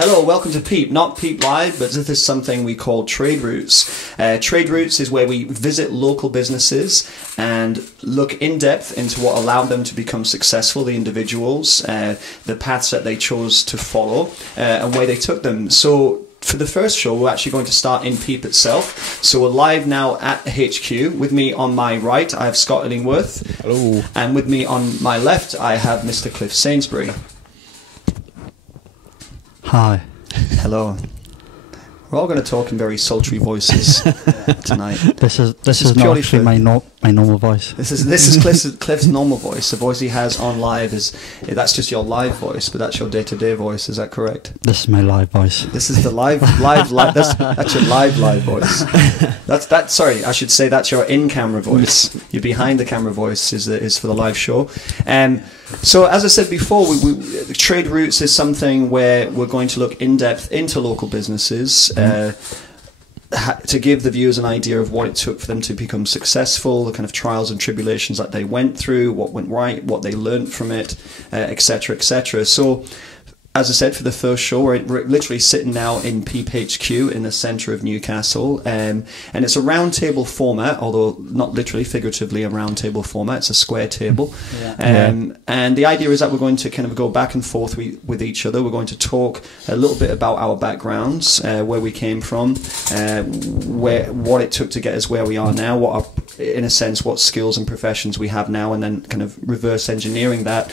Hello, welcome to Peep, not Peep Live, but this is something we call Trade Routes. Trade Routes is where we visit local businesses and look in depth into what allowed them to become successful, the individuals, the paths that they chose to follow, and where they took them. So for the first show, we're actually going to start in Peep itself. So we're live now at HQ. With me on my right, I have Scott Illingworth. Hello. And with me on my left, I have Mr. Cliff Sainsbury. Hi. Hello. We're all going to talk in very sultry voices tonight. This is not actually my normal voice. This is Cliff's normal voice. The voice he has on live that's just your live voice, but that's your day-to-day voice. Is that correct? This is my live voice. This is the live. That's your live voice. Sorry, I should say that's your in-camera voice. Your behind-the-camera voice is for the live show. So as I said before, Trade Routes is something where we're going to look in depth into local businesses. To give the viewers an idea of what it took for them to become successful, the kind of trials and tribulations that they went through, what went right, what they learned from it, etc., etc. So, as I said, for the first show, we're literally sitting now in Peep HQ in the centre of Newcastle, and it's a round table format, although not literally, figuratively a round table format. It's a square table, and the idea is that we're going to kind of go back and forth with each other. We're going to talk a little bit about our backgrounds, where we came from, what it took to get us where we are now, in a sense, what skills and professions we have now, and then kind of reverse engineering that.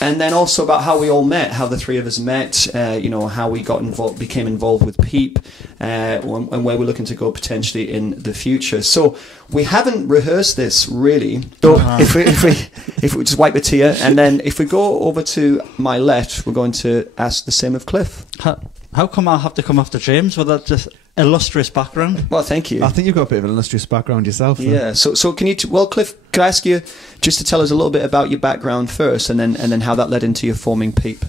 And then also about how we all met, how the three of us met, how we became involved with Peep, and where we're looking to go potentially in the future. So we haven't rehearsed this really. So if we just wipe a tear, and then if we go over to my left, we're going to ask the same of Cliff. How come I have to come after James with that just illustrious background? Well, thank you. I think you've got a bit of an illustrious background yourself. Though. Yeah. So can you? Cliff, could I ask you just to tell us a little bit about your background first, and then how that led into your forming Peep?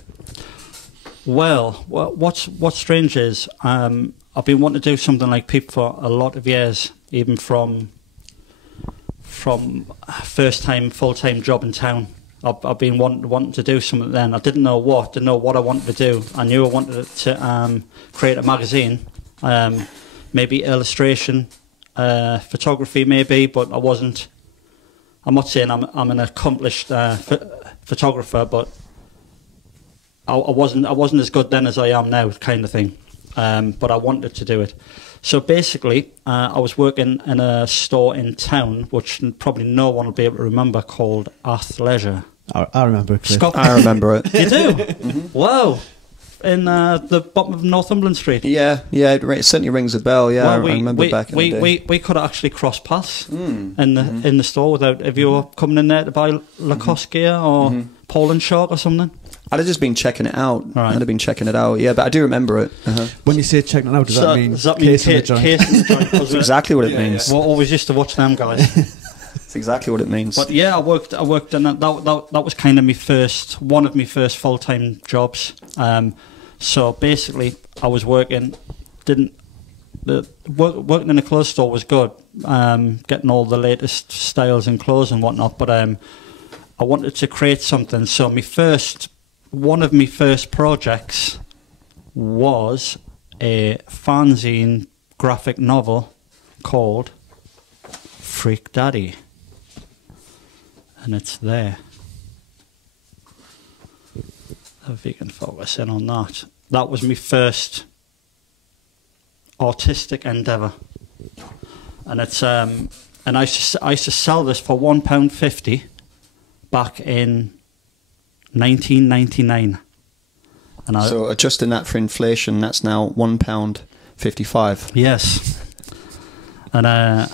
Well, what's strange is I've been wanting to do something like Peep for a lot of years, even from first time full-time job in town. I've been wanting to do something then. I didn't know what I wanted to do. I knew I wanted to create a magazine, maybe illustration, photography maybe, but I wasn't. I'm not saying I'm an accomplished photographer, but I wasn't as good then as I am now, kind of thing. But I wanted to do it. So basically, I was working in a store in town, which probably no one will be able to remember, called Athleisure. I remember it. Scott, I remember it. You do? Mm-hmm. Wow. In the bottom of Northumberland Street. Yeah, it certainly rings a bell. Yeah, well, I remember back in the day. We could actually cross paths in the store without, if you were coming in there to buy Lacoste gear or Poland Shark or something. I'd have just been checking it out. Right. I'd have been checking it out. Yeah, but I do remember it. When you say checking it out, does that mean case in the joint? That's exactly what it means. We always used to watch them guys. That's exactly what it means. But yeah, I worked and that was kind of one of my first full-time jobs. So basically, I was working. Working in a clothes store was good, getting all the latest styles and clothes and whatnot. But I wanted to create something. So one of my first projects was a fanzine graphic novel called Freak Daddy. And it's there. If you can focus in on that. That was my first artistic endeavour. And it's and I used to sell this for £1.50 back in 1999. And so adjusting that for inflation, that's now £1.55. Yes. And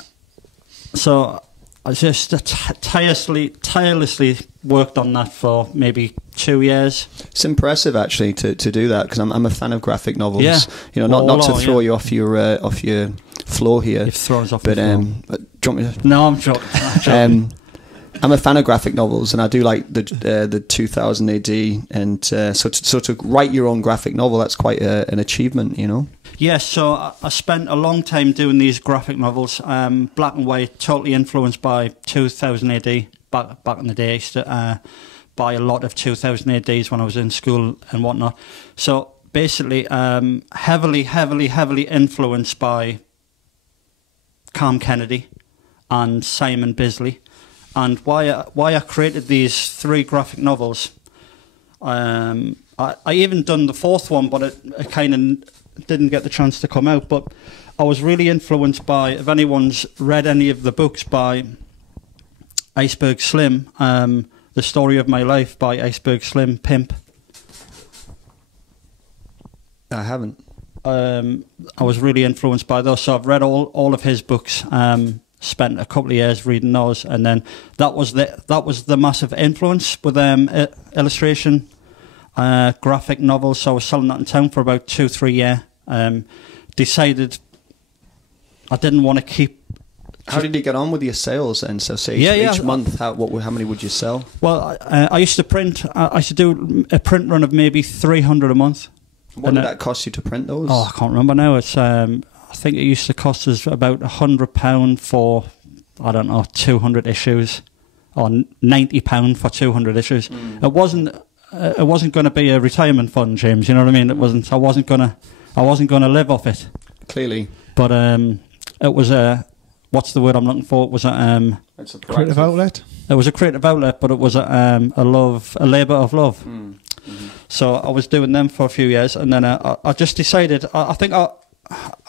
so I just tirelessly worked on that for maybe 2 years. It's impressive actually to do that, because I'm a fan of graphic novels. Yeah. Not to throw you off your floor here. You've thrown us off but the floor. Do you want me to? No, I'm joking. I'm a fan of graphic novels, and I do like the 2000 AD, and so to write your own graphic novel, that's quite an achievement, you know. Yes, so I spent a long time doing these graphic novels, black and white, totally influenced by 2000 AD, back in the day. buy a lot of 2000 ADs when I was in school and whatnot. So basically, heavily influenced by Cam Kennedy and Simon Bisley. And why I created these 3 graphic novels, I even done the 4th one, but it kind of didn't get the chance to come out. But I was really influenced by, if anyone's read any of the books by Iceberg Slim, The Story of My Life by Iceberg Slim, Pimp. I haven't. I was really influenced by those, so I've read all of his books. Spent a couple of years reading those, and then that was the massive influence with illustration, graphic novels. So I was selling that in town for about 2-3 years. Decided I didn't want to keep. How did you get on with your sales then? So say each month, how many would you sell? Well, I used to print. I used to do a print run of maybe 300 a month. What did that cost you to print those? Oh, I can't remember now. It's I think it used to cost us about £100 for, I don't know, 200 issues, or £90 for 200 issues. It wasn't going to be a retirement fund, James. You know what I mean? It wasn't. I wasn't gonna live off it. Clearly, but it was a. What's the word I'm looking for? It was it's a creative outlet. It was a creative outlet, but it was a labour of love. So I was doing them for a few years, and then I just decided. I think I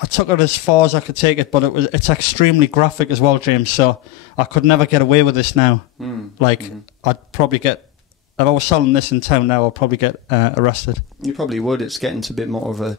took it as far as I could take it, but it's extremely graphic as well, James. So I could never get away with this now. I'd probably get, if I was selling this in town now, I'd probably get arrested. You probably would. It's getting to a bit more of a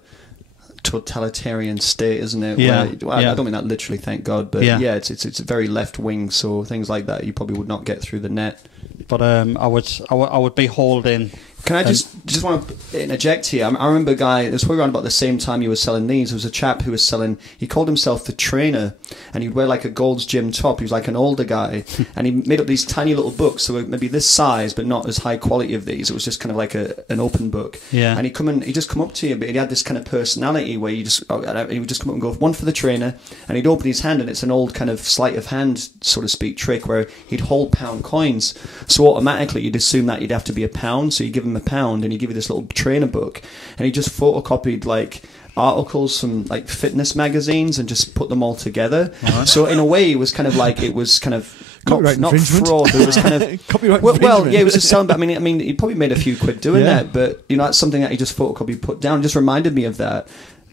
totalitarian state, isn't it? Yeah. I don't mean that literally, thank God, but it's very left wing. So things like that you probably would not get through the net. But I would be hauled in. Can I just want to interject here? I remember a guy, it was probably around about the same time you were selling these. There was a chap who was selling, he called himself the Trainer, and he'd wear like a Gold's Gym top. He was like an older guy, and he made up these tiny little books, so maybe this size, but not as high quality of these. It was just kind of like an open book. Yeah. And he'd just come up to you, but he had this kind of personality where he would just come up and go, one for the Trainer, and he'd open his hand, and it's an old kind of sleight of hand, so to speak, trick where he'd hold pound coins. So automatically you'd assume that you'd have to be a pound, so you give him £1 and he'd give you this little trainer book, and he just photocopied like articles from like fitness magazines and just put them all together. So in a way it was kind of not fraud, but it was kind of copyright well, yeah, it was just selling. But I mean, he probably made a few quid doing that, but you know, that's something that he just photocopied, put down. It just reminded me of that.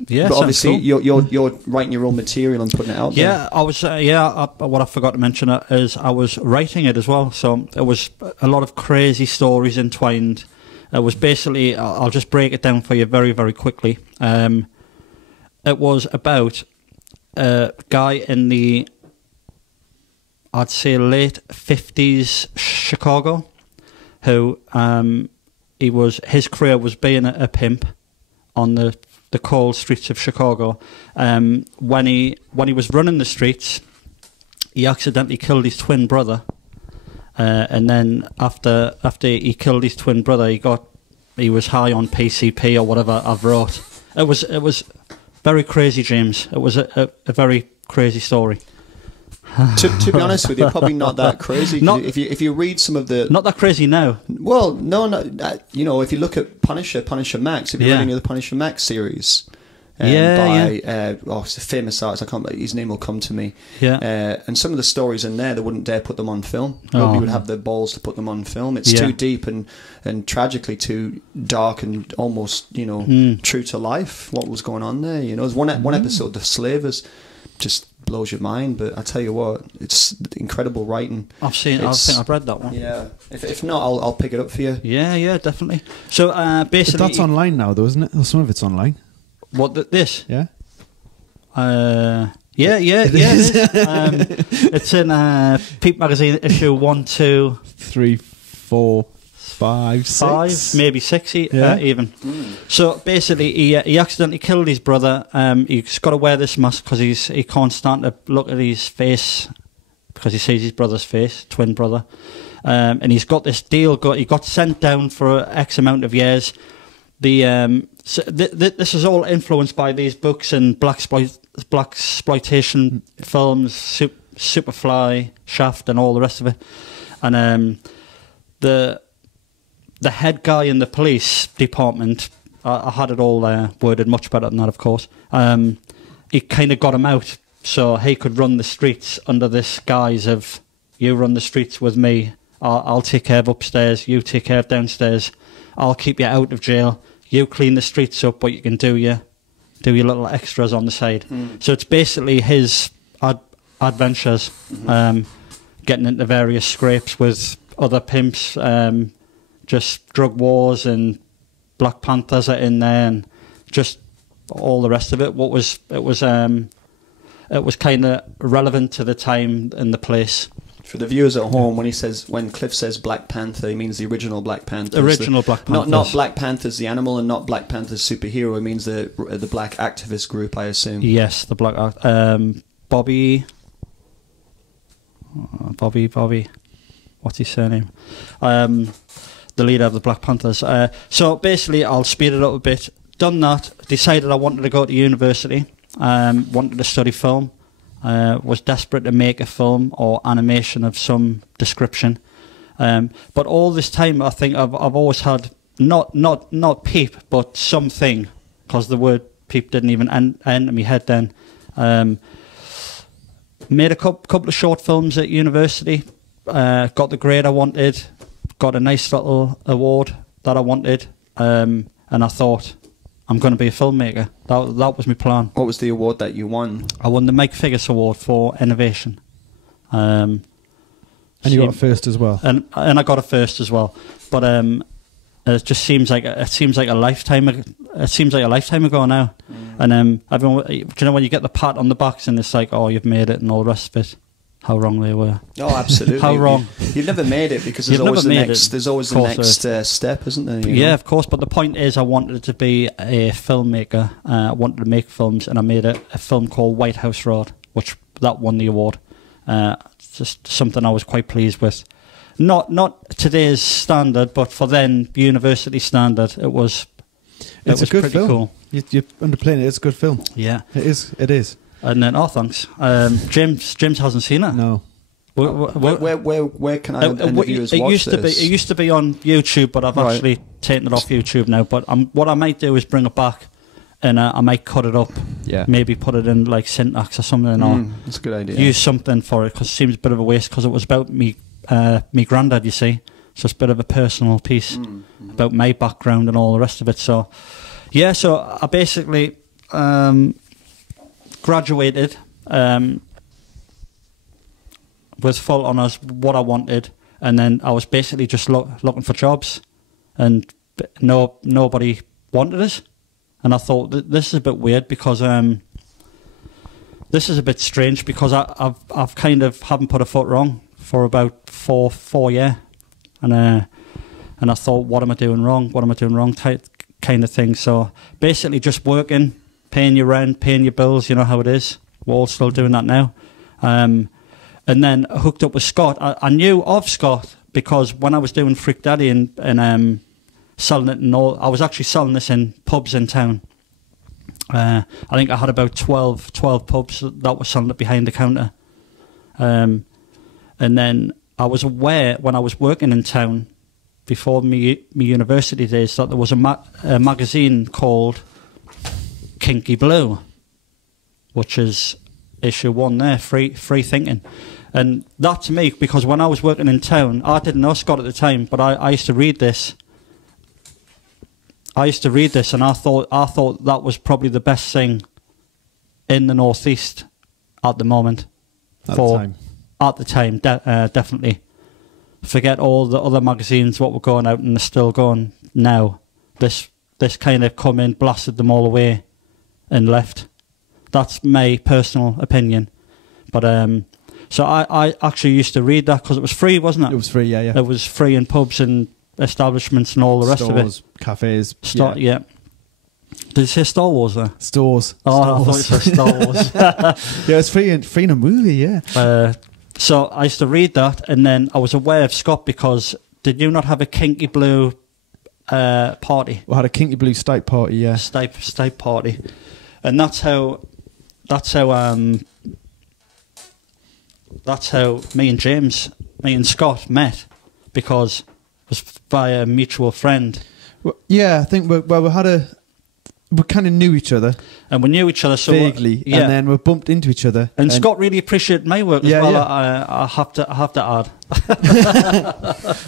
Yeah, but obviously cool. you're writing your own material and putting it out there. Yeah, I was. What I forgot to mention is I was writing it as well. So it was a lot of crazy stories entwined. It was basically, I'll just break it down for you very, very quickly. It was about a guy in the, I'd say, late 50s Chicago, who his career was being a pimp on the cold streets of Chicago. When he was running the streets, he accidentally killed his twin brother. And then after he killed his twin brother, he was high on PCP or whatever I've wrote. It was very crazy, James. It was a very crazy story. To be honest with you, probably not that crazy. If you read some of the, not that crazy now. Well, no. You know, if you look at Punisher Max, if you read any of the Punisher Max series. It's a famous artist. His name will come to me. Yeah. And some of the stories in there, they wouldn't dare put them on film. Nobody would have the balls to put them on film. It's too deep and tragically too dark and almost, true to life. What was going on there? You know, there's one episode, The Slavers, just blows your mind. But I tell you what, it's incredible writing. I think I've read that one. Yeah. If not, I'll pick it up for you. Yeah, definitely. So basically, but that's online now, though, isn't it? Some of it's online. What, this? Yeah. It is. It's in Peep magazine issue 1, 2, 3, 4, 5, 6. Maybe 6 even. So basically, he accidentally killed his brother. He's got to wear this mask because he can't stand to look at his face because he sees his brother's face, twin brother. And he's got this deal. He got sent down for X amount of years. This is all influenced by these books and blaxploitation films, Superfly, Shaft, and all the rest of it. And the head guy in the police department, I had it all worded much better than that, of course. He kind of got him out so he could run the streets under this guise of, you run the streets with me, I'll take care of upstairs, you take care of downstairs, I'll keep you out of jail, you clean the streets up, but you can do your little extras on the side. So it's basically his adventures, getting into various scrapes with other pimps, just drug wars, and Black Panthers are in there, and just all the rest of it. It was kind of relevant to the time and the place. For the viewers at home, when Cliff says Black Panther, he means the original Black Panther. Black Panthers. Not Black Panther's the animal, and not Black Panther's superhero. It means the black activist group, I assume. Yes, the black Bobby. What's his surname? The leader of the Black Panthers. So basically, I'll speed it up a bit. Done that. Decided I wanted to go to university. Wanted to study film. Was desperate to make a film or animation of some description. But all this time, I think I've always had not peep, but something, because the word peep didn't even enter my head then. Made a couple of short films at university. Got the grade I wanted. Got a nice little award that I wanted. And I thought, I'm going to be a filmmaker. That was my plan. What was the award that you won? I won the Mike Figgis Award for Innovation. And you got a first as well. And I got a first as well. But it just seems like a lifetime. It seems like a lifetime ago now. And everyone, do you know when you get the pat on the back and it's like, oh, you've made it, and all the rest of it. How wrong they were. Oh, absolutely. How wrong. You've never made it because there's always the next step, isn't there? Yeah, of course. But the point is, I wanted to be a filmmaker. I wanted to make films, and I made a film called White House Road, which that won the award. Just something I was quite pleased with. Not today's standard, but for then university standard, it was. It's a good pretty film. Cool. You're underplaying it. It's a good film. Yeah, it is. It is. And then, thanks. James hasn't seen it. No. Where can I and the viewers watch this? It used to be on YouTube, but I've actually taken it off YouTube now. But what I might do is bring it back, and I might cut it up. Yeah. Maybe put it in like syntax or something, or that's a good idea. Use something for it, because it seems a bit of a waste. Because it was about me granddad, you see. So it's a bit of a personal piece about my background and all the rest of it. So, yeah. So I basically. Graduated with full honours, what I wanted, and then I was basically just looking for jobs, and nobody wanted it, and I thought this is a bit weird, because this is a bit strange, because I've kind of haven't put a foot wrong for about four years, and I thought, what am I doing wrong? What am I doing wrong? Type kind of thing. So basically, just working. Paying your rent, paying your bills, you know how it is. We're all still doing that now. And then hooked up with Scott. I knew of Scott because when I was doing Freak Daddy and selling it and all, I was actually selling this in pubs in town. I think I had about 12 pubs that were selling it behind the counter. And then I was aware when I was working in town before me university days that there was a magazine called Kinky Blue, which is issue 1 there, free thinking. And that to me, because when I was working in town, I didn't know Scott at the time, but I used to read this. And I thought that was probably the best thing in the Northeast at the moment. At the time, definitely. Forget all the other magazines, what were going out and they're still going now. This kind of come in, blasted them all away, and left. That's my personal opinion. But so I actually used to read that because it was free, wasn't it? It was free, yeah. It was free in pubs and establishments and all the rest of it. Stores, cafes. Yeah. Did you say Star Wars there? Stores. Oh, I thought you said Star Wars. Yeah, it's free in a movie, yeah. So I used to read that, and then I was aware of Scott because did you not have a Kinky Blue party? We had a Kinky Blue Stipe party, yeah. Stipe party. And that's how me and Scott met, because was via a mutual friend. Well, yeah, I think we kind of knew each other, and we knew each other so vaguely, and then we bumped into each other. And Scott really appreciated my work as well. Yeah. I have to add.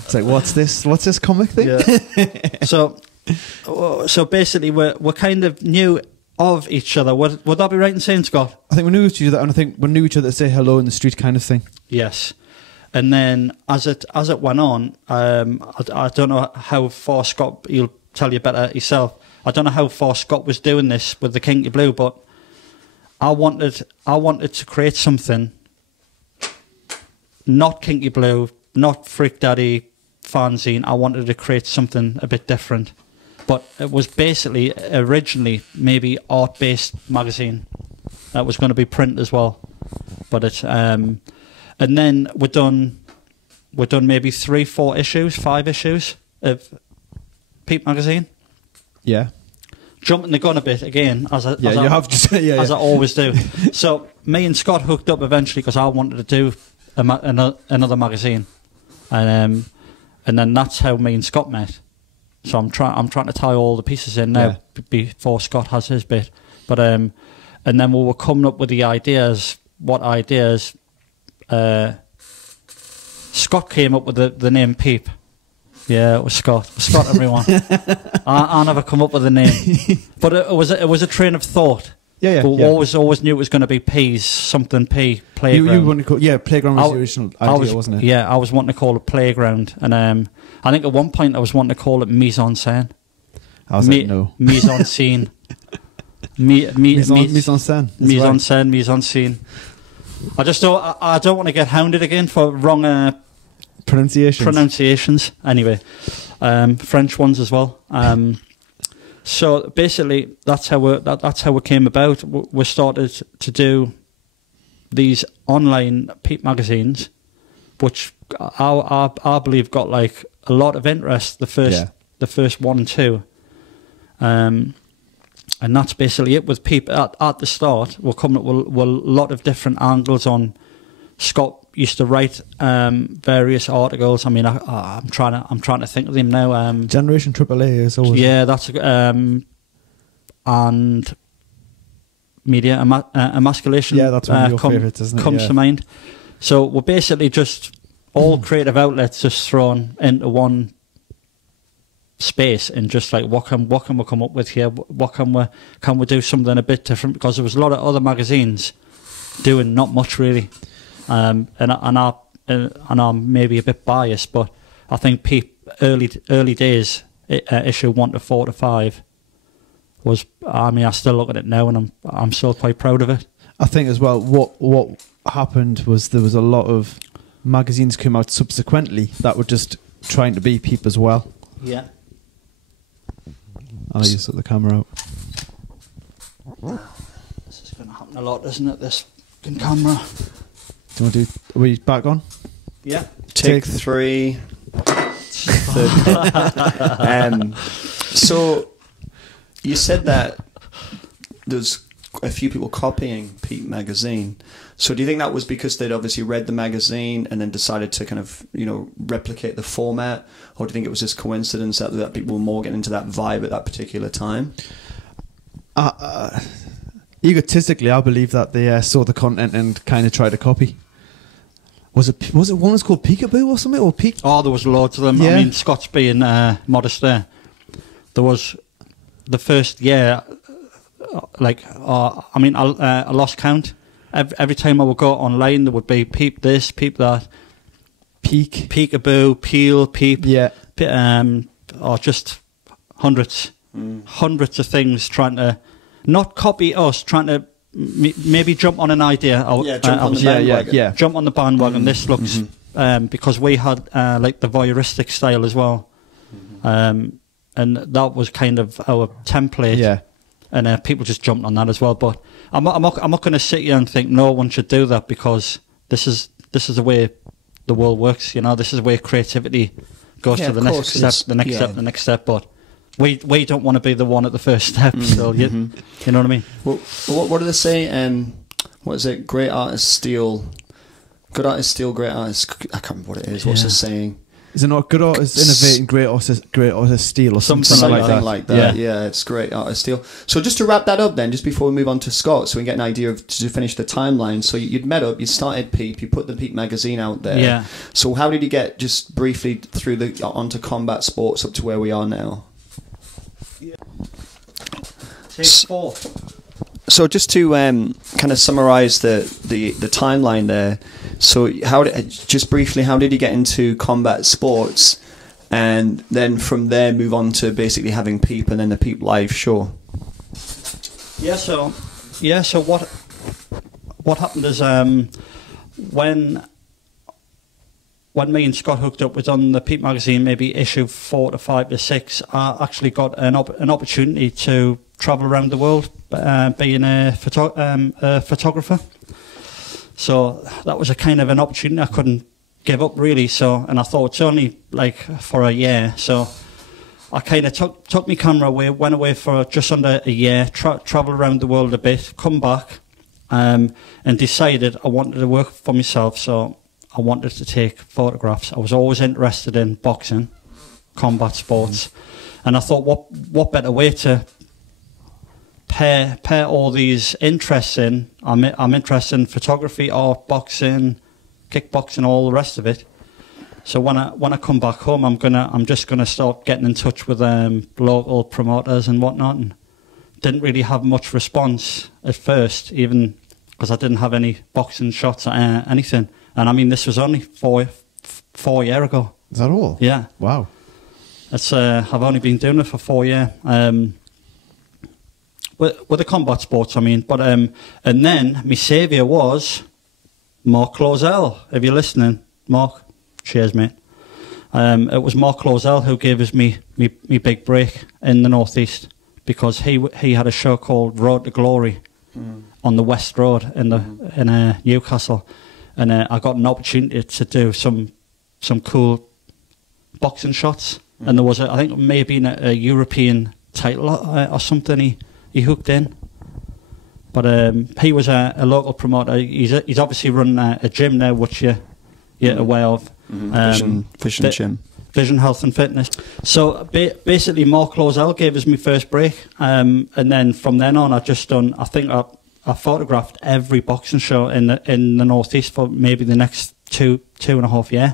It's like, what's this comic thing? Yeah. So basically, we're kind of new of each other. Would that be right in saying, Scott? I think we knew each other, and I think we knew each other to say hello in the street, kind of thing. Yes. And then as it went on, I don't know how far Scott. He'll tell you better yourself. I don't know how far Scott was doing this with the Kinky Blue, but I wanted to create something not Kinky Blue, not Freak Daddy fanzine. I wanted to create something a bit different, but it was basically originally maybe art-based magazine that was going to be print as well. But it and then we're done maybe 3, 4 issues, 5 issues of Peep magazine. Yeah. Jumping the gun a bit again, as I always do. So me and Scott hooked up eventually because I wanted to do another magazine, and then that's how me and Scott met. So I'm trying to tie all the pieces in now before Scott has his bit. But and then we were coming up with the ideas. What ideas? Scott came up with the name Peep. Yeah, it was Scott. Scott, everyone. I never come up with a name, but it was a train of thought. Yeah. Always knew it was going to be P's, something P, playground. You wanted to call, playground was the original idea, wasn't it? Yeah, I was wanting to call it playground, and I think at one point I was wanting to call it mise en scène. I was like, no. Mise en scene. Mise en scène. Mise en scène. Mise en scene. I don't want to get hounded again for wrong pronunciations. Anyway, French ones as well. So basically, that's how it came about. We started to do these online Peep magazines, which I believe got like a lot of interest. The first 1 and 2, and that's basically it with Peep. At the start, we're coming up with a lot of different angles on. Scott used to write various articles. I mean, I'm trying to think of them now. Generation AAA is always that's and media emasculation. Yeah, that's one of your favourites, isn't it? Comes to mind. So we're basically just all creative outlets just thrown into one space, and just like what can we come up with here? What can we do something a bit different? Because there was a lot of other magazines doing not much really. And I'm maybe a bit biased, but I think Peep early days, issue 1 to 4 to 5 was. I mean, I still look at it now, and I'm still quite proud of it. I think as well, what happened was there was a lot of magazines came out subsequently that were just trying to be Peep as well. Yeah. I'll just set the camera out. This is going to happen a lot, isn't it? This camera. Do you want to are we back on? Yeah. Take 3. So you said that there's a few people copying Peep magazine. So do you think that was because they'd obviously read the magazine and then decided to kind of, replicate the format? Or do you think it was just coincidence that people were more getting into that vibe at that particular time? Egotistically, I believe that they saw the content and kind of tried to copy. Was it one that's called Peekaboo or something, or Peek? Oh, there was loads of them. Yeah. I mean, Scott's being modest there. There was the first year, I lost count. Every time I would go online, there would be Peep this, Peep that, Peekaboo, Peel, Peep, or just hundreds of things trying to not copy us, trying to maybe jump on an idea. Jump on the bandwagon. Jump on the bandwagon. This looks because we had like the voyeuristic style as well, and that was kind of our template. Yeah. And people just jumped on that as well. But I'm not going to sit here and think no one should do that, because this is the way the world works. This is where creativity goes to the next step, the next step. But we don't want to be the one at the first step. So you know what I mean. Well, what do they say? What is it? Great artists steal. Good artists steal great artists. I can't remember what it is. What's the saying? Is it not good artist innovating great artist steel or something like that? Yeah, it's great artist steel. So just to wrap that up then, just before we move on to Scott, so we get an idea of, to finish the timeline. So you'd met up, you started Peep, you put the Peep magazine out there. Yeah. So how did you get, just briefly, through onto combat sports up to where we are now? Yeah. Take 4. So just to kind of summarise the timeline there. So just briefly, how did you get into combat sports, and then from there move on to basically having Peep and then the Peep live show? So what happened is when me and Scott hooked up, was on the Peep magazine, maybe issue 4 to 5 to 6. I actually got an opportunity to travel around the world, being a photographer. So that was a kind of an opportunity I couldn't give up, really. So, and I thought it's only like for a year. So I kind of took my camera away, went away for just under a year, traveled around the world a bit, come back, and decided I wanted to work for myself. So I wanted to take photographs. I was always interested in boxing, combat sports, and I thought, what better way to pair all these interests in? I'm interested in photography, art, boxing, kickboxing, all the rest of it. So when I come back home, I'm just gonna start getting in touch with local promoters and whatnot. And didn't really have much response at first, even because I didn't have any boxing shots or anything. And I mean, this was only four years ago. Is that all? Yeah. Wow. It's I've only been doing it for 4 years. With the combat sports, I mean. But and then my saviour was Mark Clausel. If you're listening, Mark, cheers, mate. It was Mark Clausel who gave us me big break in the Northeast, because he had a show called Road to Glory on the West Road in Newcastle, and I got an opportunity to do some cool boxing shots, and there was I think maybe a European title or something he hooked in. But he was a local promoter. He's obviously running a gym now, which you're aware of. Vision Gym. Vision Health and Fitness. So basically, Mark Clausel gave us my first break, and then from then on, I think I photographed every boxing show in the Northeast for maybe the next two and a half years.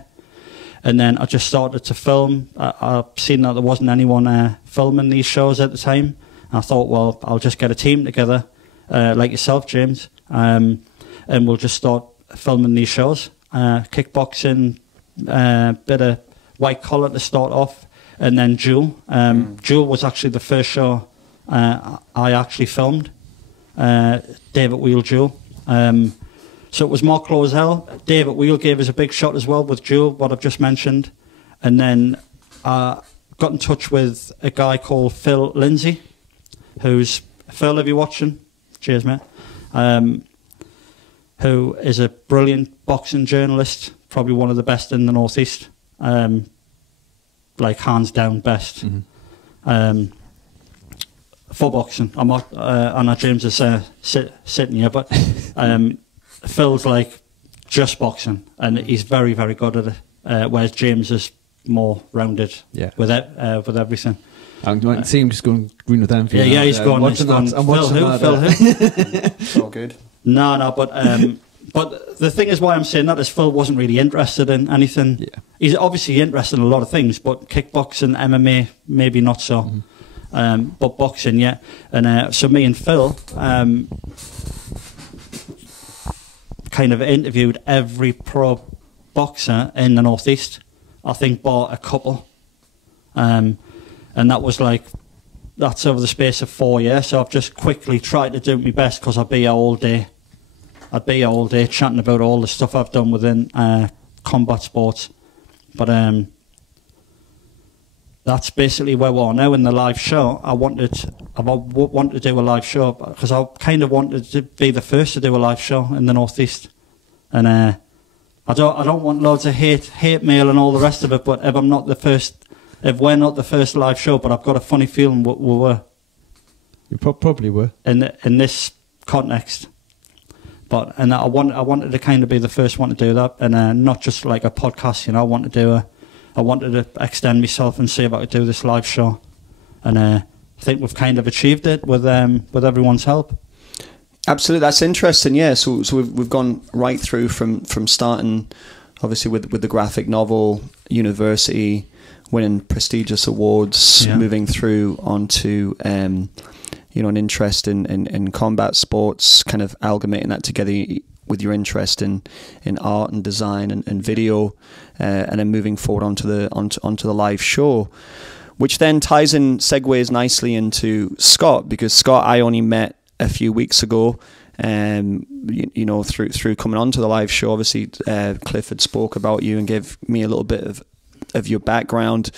And then I just started to film. I've seen that there wasn't anyone filming these shows at the time. I thought, well, I'll just get a team together, like yourself, James, and we'll just start filming these shows. Kickboxing, bit of white collar to start off, and then Duel. Duel was actually the first show I actually filmed, David Wheel Duel. So it was Mark Clausel. David Wheel gave us a big shot as well with Duel, what I've just mentioned. And then I got in touch with a guy called Phil Lindsay, who's, Phil, if you're watching, cheers, mate, who is a brilliant boxing journalist, probably one of the best in the Northeast, like hands down best. For boxing. I'm not, I know James is sitting here, but Phil's like just boxing, and he's very, very good at it, whereas James is more rounded with everything. I can see him just going green with them. Yeah, he's going. I'm watching that. Phil who? It's all good. No, but the thing is, why I'm saying that is Phil wasn't really interested in anything. Yeah. He's obviously interested in a lot of things, but kickboxing, MMA, maybe not so. But boxing, yeah. And so me and Phil kind of interviewed every pro boxer in the Northeast. I think bar a couple. And that was that's over the space of 4 years. So I've just quickly tried to do my best, because I'd be here all day. Chatting about all the stuff I've done within combat sports. But that's basically where we are now in the live show. I wanted to do a live show, because I kind of wanted to be the first to do a live show in the Northeast. And I don't want loads of hate mail and all the rest of it, but if we're not the first live show, but I've got a funny feeling we were. You probably were. In this context. And I wanted to kind of be the first one to do that, and not just like a podcast, I want to do I wanted to extend myself and see if I could do this live show, and I think we've kind of achieved it with everyone's help. Absolutely, that's interesting. Yeah, so we've gone right through from starting, obviously with the graphic novel, university, winning prestigious awards, moving through onto an interest in combat sports, kind of amalgamating that together with your interest in art and design and video, and then moving forward onto the live show, which then segues nicely into Scott, because Scott I only met a few weeks ago, through coming onto the live show. Obviously, Cliff had spoke about you and gave me a little bit of your background.